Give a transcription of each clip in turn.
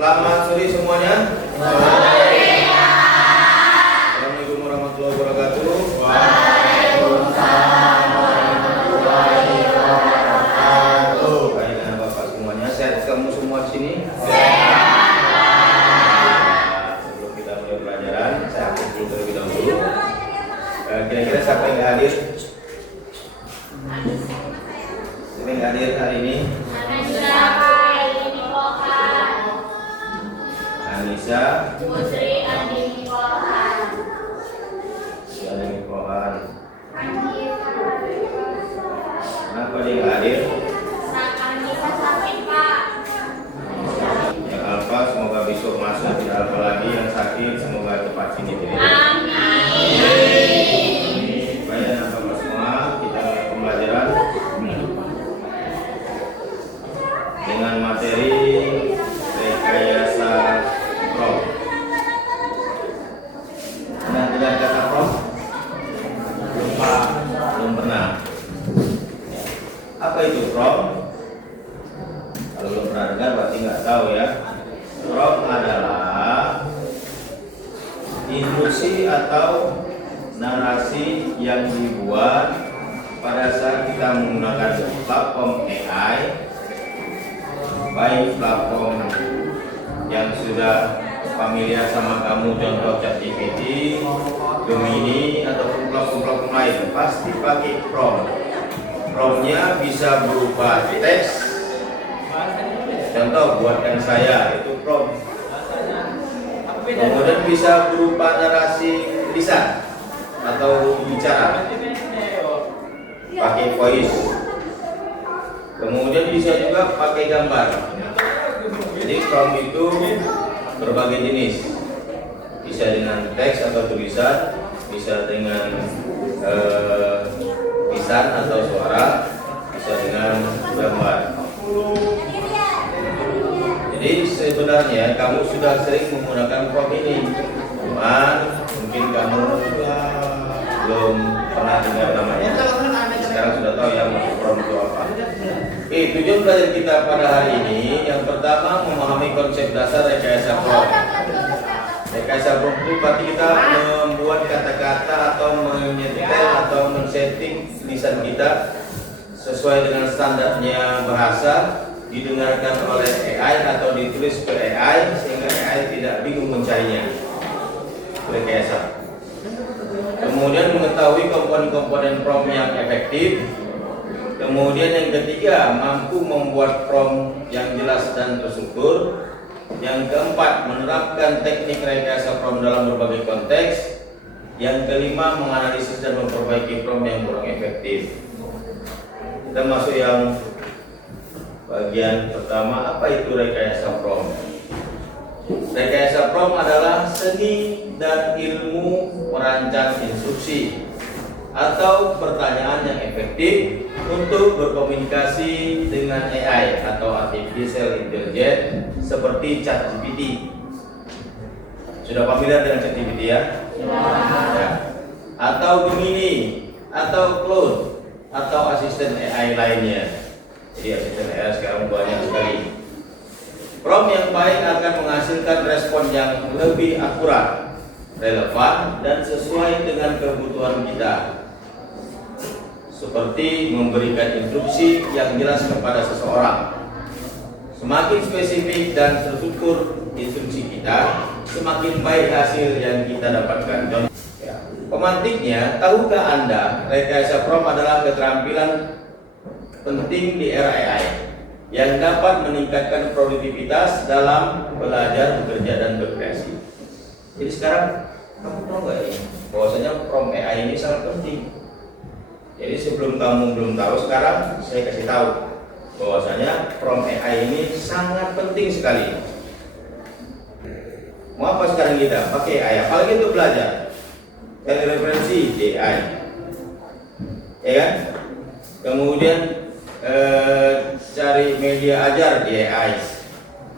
Selamat sore semuanya. Assalamualaikum warahmatullahi wabarakatuh. Waalaikumsalam warahmatullahi wabarakatuh. Baik, Bapak semuanya, sehat kamu semua di sini? Sehat. Sebelum kita mulai pelajaran, saya akan dulu terlebih dahulu. Kira-kira siapa yang hadir? Siapa yang hadir hari ini? Anissa Putri Andi Nikohan. Kenapa dia nggak hadir? Anissa sakit, Pak. Yang Alfa semoga besok masuk, tidak Alfa lagi. Yang sakit semoga cepat sini. Amin. Baik, dan Bapak semua, kita mulai pembelajaran dengan materi rekayasa prom. Pernah dengar kata prom? Belum pernah. Apa itu prom? Kalau belum pernah dengar berarti nggak tahu ya. Prom adalah instruksi atau narasi yang dibuat pada saat kita menggunakan platform AI, baik platform yang sudah familiar sama kamu, contoh ChatGPT, Gemini, ataupun platform lain, pasti pakai prompt. Promptnya bisa berupa teks. Contoh, buatkan saya, itu prompt. Kemudian bisa berupa narasi lisan atau bicara, pakai voice. Kemudian bisa juga pakai gambar. Jadi prompt itu berbagai jenis, bisa dengan teks atau tulisan, bisa dengan lisan atau suara, bisa dengan gambar. Jadi sebenarnya kamu sudah sering menggunakan prompt ini, cuman mungkin kamu belum pernah dengar namanya. Sekarang sudah tahu ya maksud prompt itu apa. Tujuan belajar kita pada hari ini, yang pertama memahami konsep dasar rekayasa prompt. Rekayasa prompt itu berarti kita membuat kata-kata atau menyetel atau men-setting lisan kita sesuai dengan standarnya bahasa, didengarkan oleh AI atau ditulis ke AI sehingga AI tidak bingung mencarinya. Rekayasa. Kemudian mengetahui komponen-komponen prompt yang efektif. Kemudian yang ketiga, mampu membuat prompt yang jelas dan terstruktur. Yang keempat, menerapkan teknik rekayasa prompt dalam berbagai konteks. Yang kelima, menganalisis dan memperbaiki prompt yang kurang efektif. Kita masuk yang bagian pertama, apa itu rekayasa prompt? Rekayasa prompt adalah seni dan ilmu merancang instruksi atau pertanyaan yang efektif untuk berkomunikasi dengan AI atau Artificial Intelligence seperti ChatGPT. Sudah familiar dengan ChatGPT ya? Ya. Atau Gemini, atau Claude, atau asisten AI lainnya. Jadi asisten AI sekarang banyak sekali. Prompt yang baik akan menghasilkan respon yang lebih akurat, relevan, dan sesuai dengan kebutuhan kita. Seperti memberikan instruksi yang jelas kepada seseorang. Semakin spesifik dan terstruktur instruksi kita, semakin baik hasil yang kita dapatkan. Pemantiknya, tahukah Anda, rekayasa prompt adalah keterampilan penting di era AI yang dapat meningkatkan produktivitas dalam belajar, bekerja, dan berkreasi. Jadi sekarang kamu tahu nggak ini bahwasanya prompt AI ini sangat penting. Jadi sebelum kamu belum tahu, sekarang saya kasih tahu bahwasanya prompt AI ini sangat penting sekali. Mau apa sekarang kita pakai AI? Apalagi untuk belajar, cari referensi di AI, ya kan? Kemudian cari media ajar di AI,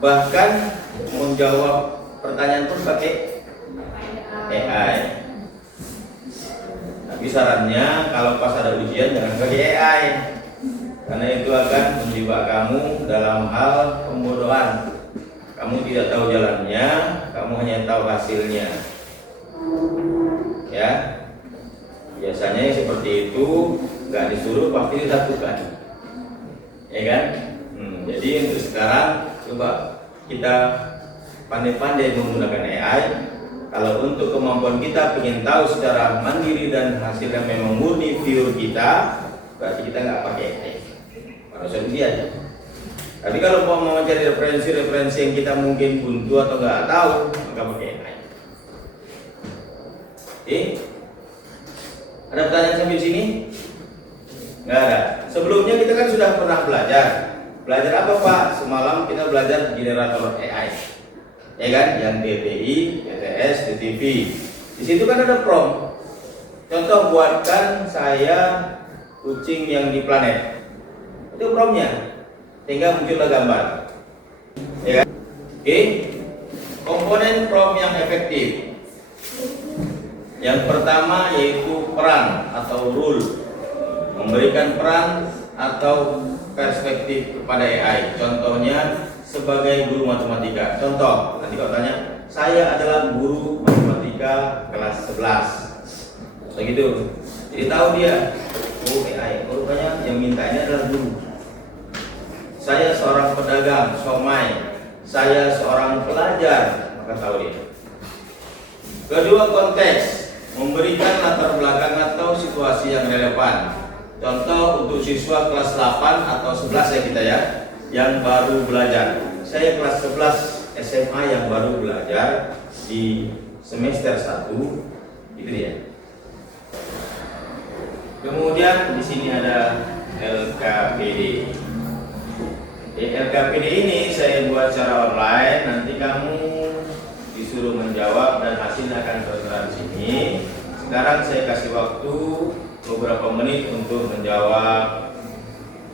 bahkan menjawab pertanyaan pun pakai AI. Tapi sarannya kalau pas ada ujian jangan pakai AI, karena itu akan menjebak kamu dalam hal pembodohan. Kamu tidak tahu jalannya, kamu hanya tahu hasilnya. Ya, biasanya seperti itu, nggak disuruh pasti dilakukan, ya kan? Jadi untuk sekarang coba kita pandai-pandai menggunakan AI. Kalau untuk kemampuan kita ingin tahu secara mandiri dan hasilnya memang murni pure kita, berarti kita nggak pakai AI. Harus dia aja. Tapi kalau mau mencari referensi-referensi yang kita mungkin buntu atau nggak tahu, maka pakai AI. Oke? Ada pertanyaan sampai sini? Nggak ada. Sebelumnya kita kan sudah pernah belajar. Belajar apa Pak? Semalam kita belajar generator AI. Ya kan, yang DTI, DTS, DTV. Di situ kan ada prompt. Contoh, buatkan saya kucing yang di planet. Itu promptnya, sehingga muncullah gambar. Ya kan? Oke. Komponen prompt yang efektif. Yang pertama yaitu peran atau role, memberikan peran atau perspektif kepada AI. Contohnya sebagai guru matematika. Contoh, nanti kalau tanya, saya adalah guru matematika kelas 11. Begitu. Jadi tahu dia, oh AI, rupanya yang minta ini adalah guru. Saya seorang pedagang somai, saya seorang pelajar, maka tahu dia. Kedua, konteks, memberikan latar belakang atau situasi yang relevan. Contoh untuk siswa kelas 8 atau 11 ya kita ya, yang baru belajar. Saya kelas 11 SMA yang baru belajar di semester 1, itu dia. Kemudian di sini ada LKPD. LKPD ini saya buat secara online, nanti kamu disuruh menjawab dan hasilnya akan tertera di sini. Sekarang saya kasih waktu beberapa menit untuk menjawab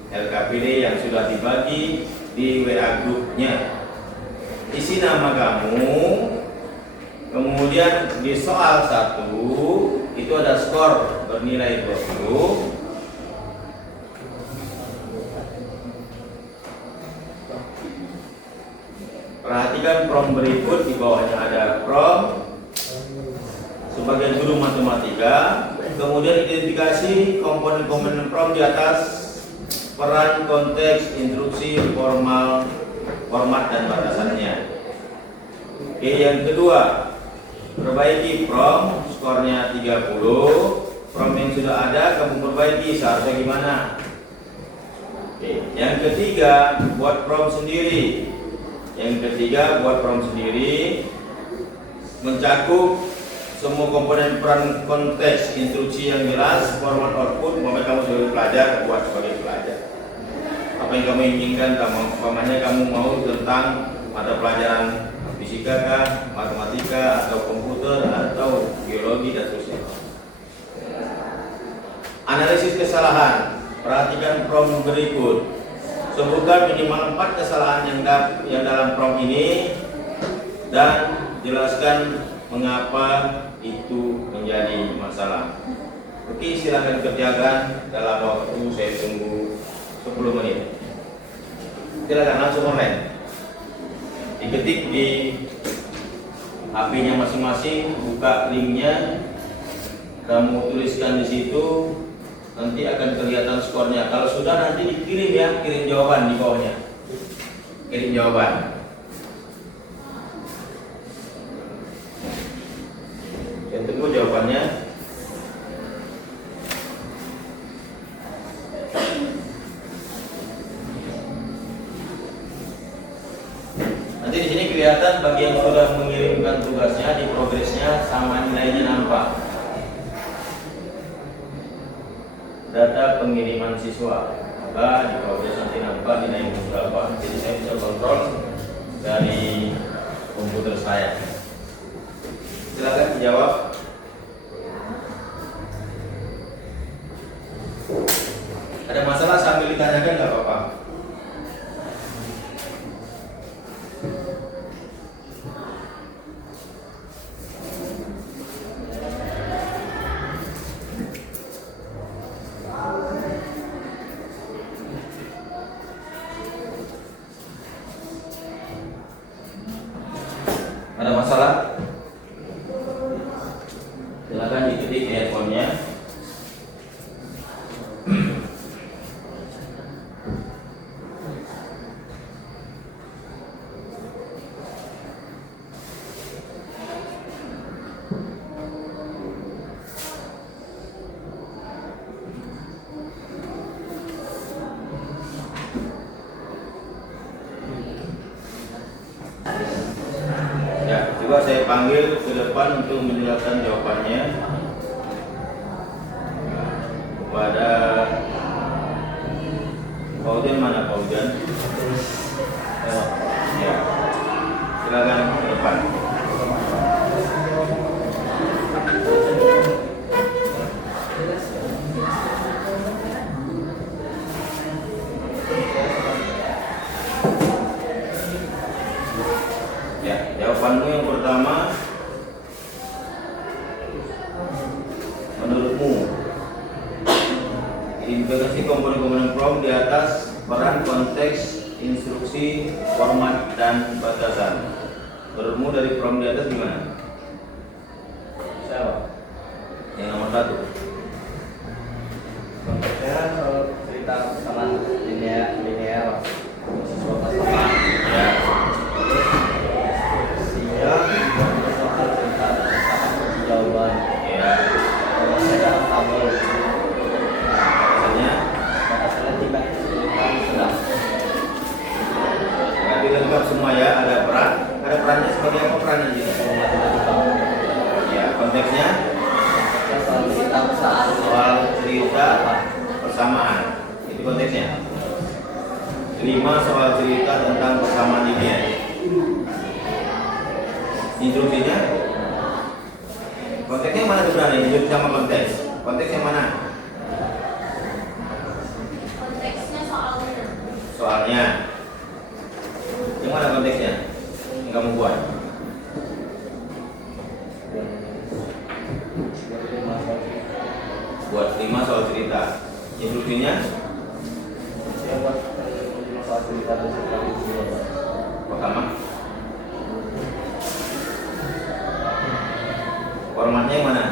LKPD yang sudah dibagi di WA grupnya. Isi nama kamu, kemudian di soal 1 itu ada skor bernilai 20. Perhatikan prompt berikut, di bawahnya ada prompt sebagai guru matematika, kemudian identifikasi komponen-komponen prompt di atas, peran, konteks, instruksi, format dan batasannya. Oke, yang kedua, perbaiki prompt, skornya 30. Prompt yang sudah ada kamu perbaiki, seharusnya gimana? Oke, yang ketiga, buat prompt sendiri. Mencakup semua komponen peran, konteks, instruksi yang jelas, format, output. Mau kamu sebagai pelajar, buat sebagai pelajar. Apa yang kamu inginkan, umpamanya kamu mau tentang mata pelajaran fisika kah, matematika atau komputer atau biologi dan seterusnya. Analisis kesalahan. Perhatikan prompt berikut. Sebutkan minimal 4 kesalahan yang dalam prompt ini dan jelaskan mengapa itu menjadi masalah. Oke, silakan kerjakan dalam waktu, saya tunggu 10 menit. Silakan langsung online. Diketik di HP-nya masing-masing, buka linknya, kamu tuliskan di situ, nanti akan kelihatan skornya. Kalau sudah nanti dikirim ya, kirim jawaban di bawahnya. Kirim jawaban. Saya tunggu jawabannya. Nanti di sini kelihatan bagi yang sudah mengirimkan tugasnya, di progresnya sama nilainya nampak. Data pengiriman siswa, maka di progres nanti nampak nilai berapa. Jadi saya bisa kontrol dari komputer saya. Silakan dijawab. Ada masalah sambil ditanyakan nggak apa-apa. Ada masalah? Silakan diketik handphonenya. Ya, coba saya panggil ke depan untuk menjelaskan jawabannya kepada Paujan. Mana Paujan? Ya, silakan ke depan. Ya, jawabanmu yang pertama, menurutmu integrasi komponen-komponen PROM di atas peran, konteks, instruksi, format, dan batasan. Menurutmu dari PROM di atas gimana? Siapa? Yang nomor 1. Konteksnya soal cerita persamaan linear siswa kelas 8. Ya, Isinya soal cerita persamaan kunci jawaban. ya. Formatnya dalam tabel. Batasannya Batasannya tingkat kesulitan sedang. berarti lengkap semua ya. Ada peran, ada perannya sebagai apa perannya di sini? Format tidak tetap. Ya, konteksnya Konteksnya soal cerita persamaan. soal cerita persamaan. Itu konteksnya. 5 soal cerita tentang persamaan linear. Instruksinya konteksnya mana sebenarnya? Instruksi sama konteks. Konteks yang mana? Konteksnya soalnya. Soalnya. Yang mana konteksnya? Yang kamu buat. Buat 5 soal cerita. Instruksinya Saya buat 5 soal cerita dan cerita kunci jawaban. pertama. Formatnya yang mana?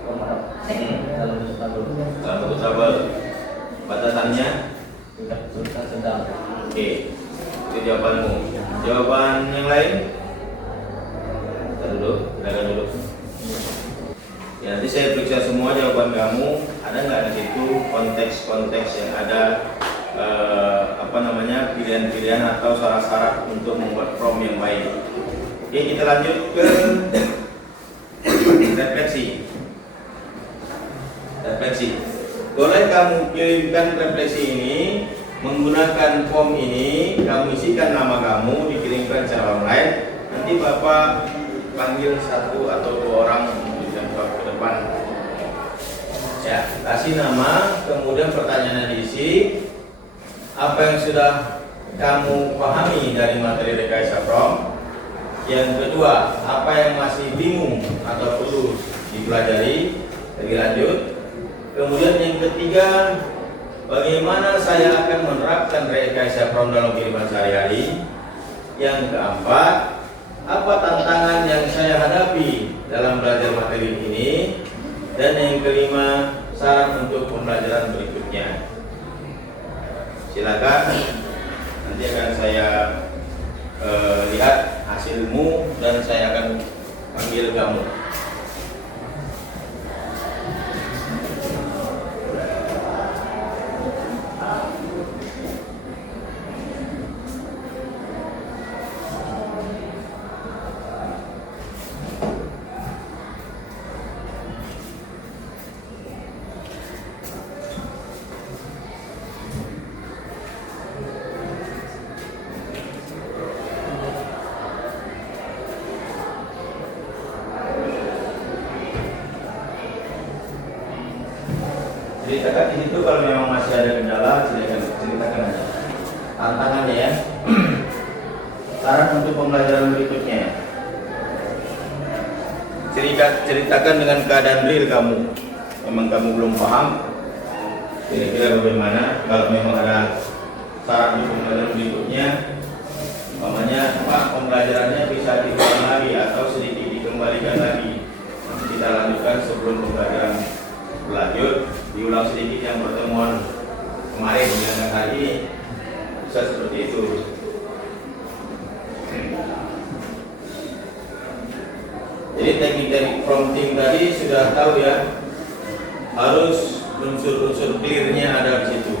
Format Hmm. dalam bentuk tabel. Dalam bentuk tabel. Batasannya. Tingkat kesulitan sedang. Oke, itu jawabanmu. Jawaban yang lain? Kita duduk, silakan duduk. Ya, nanti saya periksa semua jawaban kamu. Ada nggak di situ konteks-konteks yang ada pilihan-pilihan atau syarat-syarat untuk membuat PROM yang baik. Oke, kita lanjut ke refleksi. Refleksi. Boleh kamu kirimkan refleksi ini menggunakan form ini, kamu isikan nama kamu, dikirimkan secara online. Nanti Bapak panggil 1 atau 2 orang untuk jawab ke depan. Ya, kasih nama, kemudian pertanyaannya diisi. Apa yang sudah kamu pahami dari materi rekayasa PROM? Yang kedua, apa yang masih bingung atau perlu dipelajari lebih lanjut? Kemudian yang ketiga, bagaimana saya akan menerapkan rekayasa PROM dalam kehidupan sehari-hari? Yang keempat, apa tantangan yang saya hadapi dalam belajar materi ini? Dan yang kelima, saran untuk pembelajaran berikutnya. Silakan, nanti akan saya lihat hasilmu dan saya akan panggil kamu. Ceritakan di situ kalau memang masih ada kendala, ceritakan aja. Tantangannya ya. Saran untuk pembelajaran berikutnya. Ceritakan dengan keadaan real kamu. Memang kamu belum paham, kira-kira bagaimana? Kalau memang ada saran untuk pembelajaran berikutnya, umpamanya Misalnya Pak, pembelajarannya bisa diulang lagi atau sedikit dikembalikan lagi. Kita lanjutkan sebelum pembelajaran berlanjut, diulang sedikit yang pertemuan kemarin dengan hari ini, bisa seperti itu. Jadi teknik-teknik prompting tadi sudah tahu ya, harus unsur-unsur clear-nya ada di situ.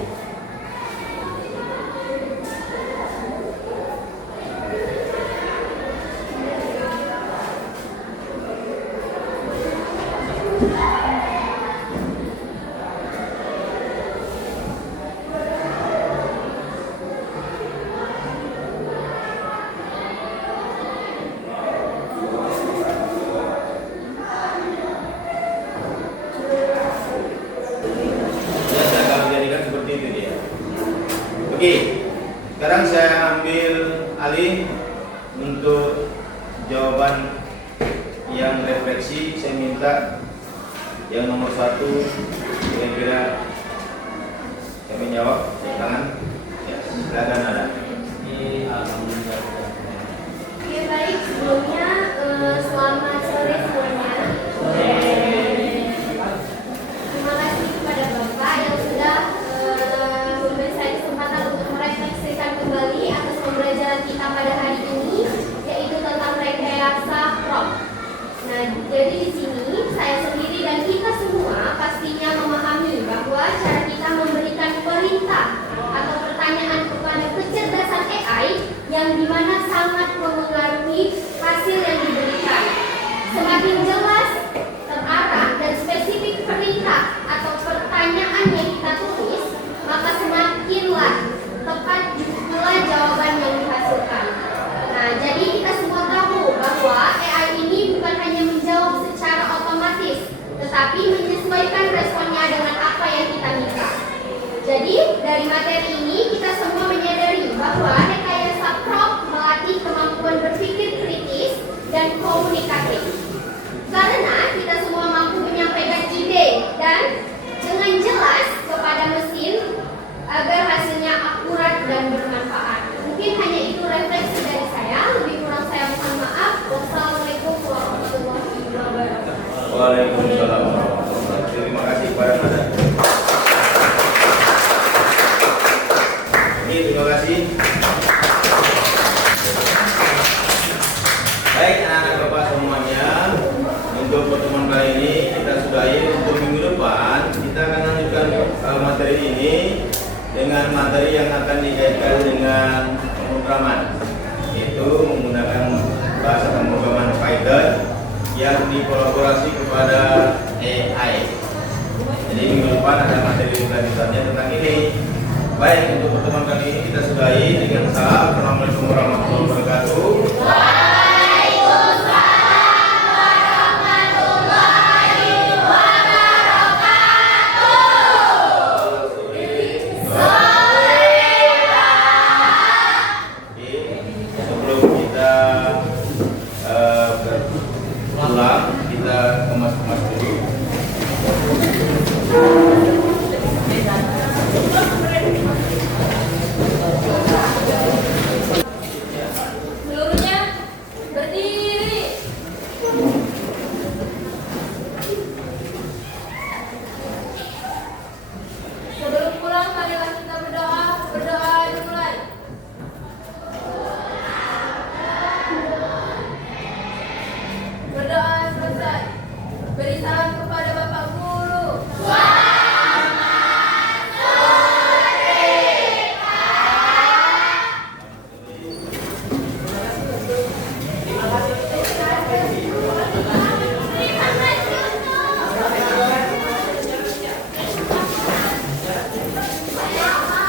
Oke, sekarang saya ambil alih untuk jawaban yang refleksi. Saya minta yang nomor 1 kira-kira saya menjawab tangan. Ya, silakan ada. Oke, baik, sebelumnya selamat sore semuanya. Terima kasih kepada Bapak yang sudah memberi saya kesempatan untuk merefleksikan kembali atas pembelajaran kita pada hari ini, yaitu tentang rekayasa prompt. Nah, jadi di sini saya sendiri dan kita semua pastinya memahami bahwa cara kita memberikan perintah atau pertanyaan kepada kecerdasan AI yang dimana sangat mempengaruhi hasil yang diberikan. Semakin jelas, terarah, dan spesifik perintah atau pertanyaan yang kita tulis, maka semakinlah tepat pula jawaban yang dihasilkan. Nah, jadi kita semua tahu bahwa AI ini bukan hanya menjawab secara otomatis, tetapi menyesuaikan responnya dengan apa yang kita minta. Jadi, dari materi ini kita semua menyadari bahwa rekayasa prompt melatih kemampuan berpikir kritis dan komunikatif. Karena kita semua mampu menyampaikan ide dan dengan jelas kepada mesin agar hasilnya akurat dan bermanfaat. Mungkin hanya itu refleksi dari saya. Lebih kurang saya mohon maaf. Wassalamualaikum warahmatullahi wabarakatuh. Waalaikumsalam warahmatullahi wabarakatuh. Terima kasih kepada Anda. Terima kasih. Baik anak-anak Bapak semuanya, untuk pertemuan kali ini kita sudahi. Untuk minggu depan kita akan lanjutkan materi ini dengan materi yang akan dikaitkan dengan pemrograman, yaitu menggunakan bahasa pemrograman Python yang dikolaborasi kepada AI. Jadi minggu depan ada materi lanjutannya tentang ini. Baik, untuk pertemuan kali ini kita sudahi dengan salam.